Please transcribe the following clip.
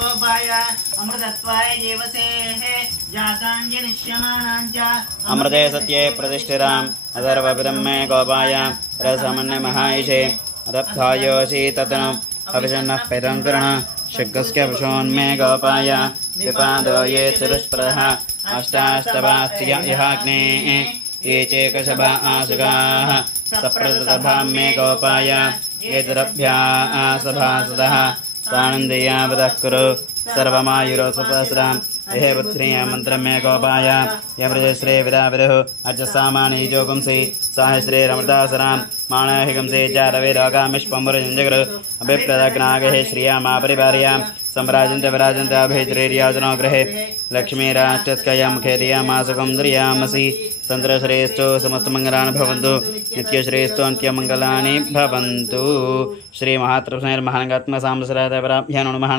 गोपाय अमृतत्वाय देवसेः जाताञ्जनिष्यमानाञ्च अमृते सत्ये प्रतिष्ठिताम् अथर्वपिदं मे गोपाय रसमन्यमहायिषे अदप्तायोषि ततनु अभिषन्नः पितं कृण शक्कस्य पुषोन्मे गोपाय विपादो ये चतुष्पदः अष्टाष्टवास्त्रिय इहाग्नेः ये चेकशभा आसुगाः सप्रतभां मे गोपाय ये तदभ्या आसभासदः सानन्दयावदः कुरु सर्वमायुरोसुपस्रां हे पुत्रीय मन्त्रं मे गोपाय यमृजश्रे विदाविदुः अर्चसामानि जोगुंसि साहस्रेरमृतासरां माणहिगंसे चारवेदागामिष्पमुरजञ्जगुरु अभिप्रदग्नागः श्रियामा परिवार्यां सम्राजन्त विराजन्त अभिद्रेर्याजनो गृहे लक्ष्मीराष्ट्रस्कया मुखे धियामासुकुन्द्रियामसि तन्त्रश्रेष्ठो समस्तमङ्गलानि भवन्तु नित्यश्रेष्ठो नित्यमङ्गलानि भवन्तु श्रीमहात्रिपुरसुन्दरीमहानगात्मसाम्बसरादेवराभ्यां नमः।